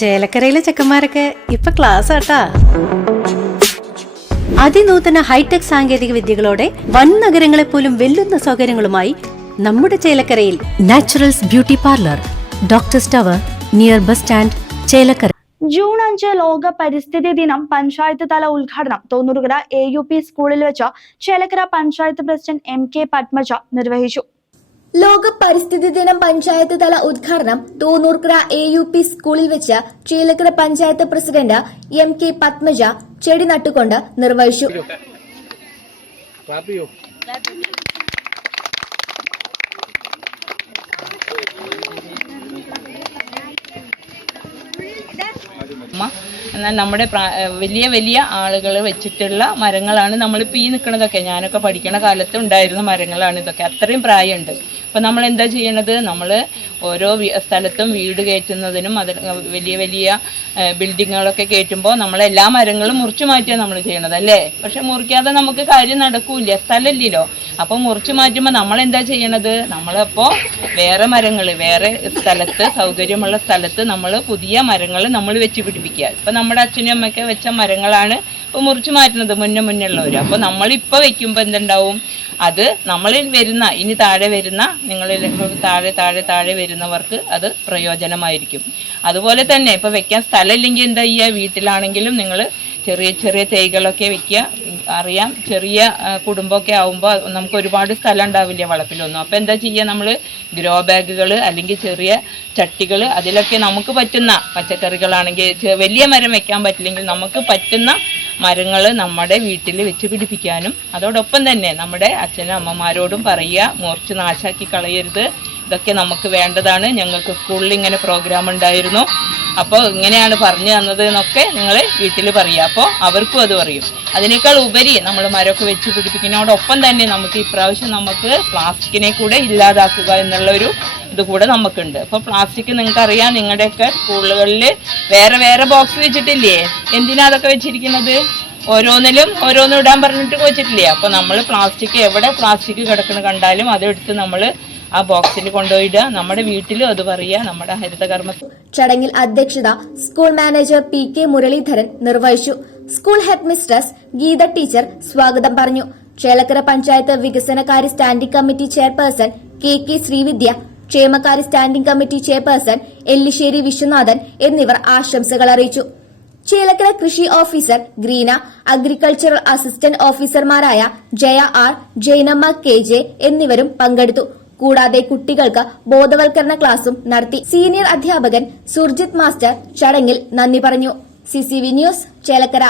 ചേലക്കരയിലെ ചെക്കന്മാരൊക്കെ ഇപ്പൊ ക്ലാസ് ആട്ടാ. അതിനൂതന ഹൈടെക് സാങ്കേതിക വിദ്യകളോടെ വൻ നഗരങ്ങളെ പോലും വെല്ലുന്ന സൗകര്യങ്ങളുമായി നമ്മുടെ ചേലക്കരയിൽ naturals beauty parlour doctor tower near bus stand Chelakkara. June അഞ്ച് ലോക പരിസ്ഥിതി ദിനം പഞ്ചായത്ത് തല ഉദ്ഘാടനം. തോന്നൂർകര എ യു പി സ്കൂളിൽ വെച്ച് Chelakkara panchayat president M K Padmaja നിർവഹിച്ചു. ലോക പരിസ്ഥിതി ദിനം പഞ്ചായത്ത് തല ഉദ്ഘാടനം തോന്നൂർക്കര എ യു പി സ്കൂളിൽ വെച്ച് Chelakkara panchayat president M K Padmaja ചെടി നട്ടുകൊണ്ട് നിർവഹിച്ചു എന്നാൽ നമ്മുടെ വലിയ വലിയ ആളുകൾ വെച്ചിട്ടുള്ള മരങ്ങളാണ് നമ്മളിപ്പോൾ ഈ നിൽക്കുന്നതൊക്കെ. ഞാനൊക്കെ പഠിക്കണ കാലത്ത് ഉണ്ടായിരുന്ന മരങ്ങളാണ് ഇതൊക്കെ. അത്രയും പ്രായമുണ്ട്. അപ്പോൾ നമ്മൾ എന്താ ചെയ്യണത്? നമ്മൾ ഓരോ സ്ഥലത്തും വീട് കയറ്റുന്നതിനും അത് വലിയ വലിയ ബിൽഡിങ്ങുകളൊക്കെ കയറ്റുമ്പോൾ നമ്മൾ എല്ലാ മരങ്ങളും മുറിച്ചു മാറ്റുകയാണ് നമ്മൾ ചെയ്യണത് അല്ലേ? പക്ഷെ മുറിക്കാതെ നമുക്ക് കാര്യം നടക്കൂല സ്ഥലമില്ലല്ലോ. അപ്പോൾ മുറിച്ചു മാറ്റുമ്പോൾ നമ്മൾ എന്താ ചെയ്യണത്? നമ്മളപ്പോൾ വേറെ മരങ്ങൾ വേറെ സ്ഥലത്ത് സൗകര്യമുള്ള സ്ഥലത്ത് നമ്മൾ പുതിയ മരങ്ങൾ നമ്മൾ വെച്ച് പിടിപ്പിക്കുക. ഇപ്പം നമ്മുടെ അച്ഛനും അമ്മയ്ക്ക് വെച്ച മരങ്ങളാണ് ഇപ്പോൾ മുറിച്ച് മാറ്റുന്നത് മുന്നേ മുന്നേ ഉള്ളവർ അപ്പോൾ നമ്മളിപ്പോൾ വെക്കുമ്പോൾ എന്തുണ്ടാവും? അത് നമ്മളിൽ വരുന്ന ഇനി താഴെ വരുന്ന നിങ്ങളിൽ താഴെ താഴെ താഴെ വരുന്നവർക്ക് അത് പ്രയോജനമായിരിക്കും. അതുപോലെ തന്നെ ഇപ്പോൾ വെക്കാൻ സ്ഥലമില്ലെങ്കിൽ എന്താ ചെയ്യുക? വീട്ടിലാണെങ്കിലും നിങ്ങൾ ചെറിയ ചെറിയ തൈകളൊക്കെ വെക്കുക. അറിയാം. ചെറിയ കുടുംബമൊക്കെ ആകുമ്പോൾ നമുക്ക് ഒരുപാട് സ്ഥലം ഉണ്ടാവില്ല വളപ്പിലൊന്നും. അപ്പോൾ എന്താ ചെയ്യുക നമ്മൾ ഗ്രോ ബാഗുകൾ അല്ലെങ്കിൽ ചെറിയ ചട്ടികൾ അതിലൊക്കെ നമുക്ക് പറ്റുന്ന പച്ചക്കറികളാണെങ്കിൽ വലിയ മരം വെക്കാൻ പറ്റില്ലെങ്കിൽ നമുക്ക് പറ്റുന്ന മരങ്ങൾ നമ്മുടെ വീട്ടിൽ വെച്ച് പിടിപ്പിക്കാനും അതോടൊപ്പം തന്നെ നമ്മുടെ അച്ഛനും അമ്മമാരോടും പറയുക മുറിച്ച് നാശാക്കി കളയരുത്. ഇതൊക്കെ നമുക്ക് വേണ്ടതാണ്. ഞങ്ങൾക്ക് സ്കൂളിൽ ഇങ്ങനെ പ്രോഗ്രാം ഉണ്ടായിരുന്നു. അപ്പോൾ ഇങ്ങനെയാണ് പറഞ്ഞു തന്നത് എന്നൊക്കെ നിങ്ങൾ വീട്ടിൽ പറയുക. അപ്പോൾ അവർക്കും അത് പറയും. അതിനേക്കാൾ ഉപരി നമ്മൾ മരമൊക്കെ വെച്ച് പിടിപ്പിക്കുന്നതോടൊപ്പം തന്നെ നമുക്ക് ഇപ്രാവശ്യം നമുക്ക് പ്ലാസ്റ്റിക്കിനെ കൂടെ ഇല്ലാതാക്കുക എന്നുള്ള ഒരു ഇത് കൂടെ നമുക്കുണ്ട്. അപ്പോൾ പ്ലാസ്റ്റിക് നിങ്ങൾക്കറിയാം നിങ്ങളുടെയൊക്കെ സ്കൂളുകളിൽ വേറെ വേറെ ബോക്സ് വെച്ചിട്ടില്ലേ? എന്തിനാ അതൊക്കെ വെച്ചിരിക്കുന്നത്? ഓരോന്നിലും ഓരോന്നും ഇടാൻ പറഞ്ഞിട്ട് വെച്ചിട്ടില്ലേ? അപ്പോൾ നമ്മൾ പ്ലാസ്റ്റിക് എവിടെ പ്ലാസ്റ്റിക് കിടക്കുന്ന കണ്ടാലും അതെടുത്ത് നമ്മൾ ആ ബോക്സിൽ കൊണ്ടുപോയിടുക. നമ്മുടെ വീട്ടിലും അത് പറയുക. നമ്മുടെ ഹരിതകർമ്മ ചടങ്ങിൽ അധ്യക്ഷത school manager P K Muraleedharan നിർവഹിച്ചു. School head mistress Geetha teacher സ്വാഗതം പറഞ്ഞു. ചേലക്കര പഞ്ചായത്ത് വികസനകാര്യ standing committee chairperson K K Sreevidya ക്ഷേമകാര്യ standing committee chairperson Ellissery Viswanathan എന്നിവർ ആശംസകൾ അറിയിച്ചു. ചേലക്കര കൃഷി ഓഫീസർ ഗ്രീന അഗ്രികൾച്ചറൽ അസിസ്റ്റന്റ് ഓഫീസർമാരായ Jaya R Jainamma K J എന്നിവരും പങ്കെടുത്തു. കൂടാതെ കുട്ടികൾക്ക് ബോധവൽക്കരണ ക്ലാസും നടത്തി. സീനിയർ അധ്യാപകൻ സുർജിത് മാസ്റ്റർ ചടങ്ങിൽ നന്ദി പറഞ്ഞു. CCV news Chelakkara.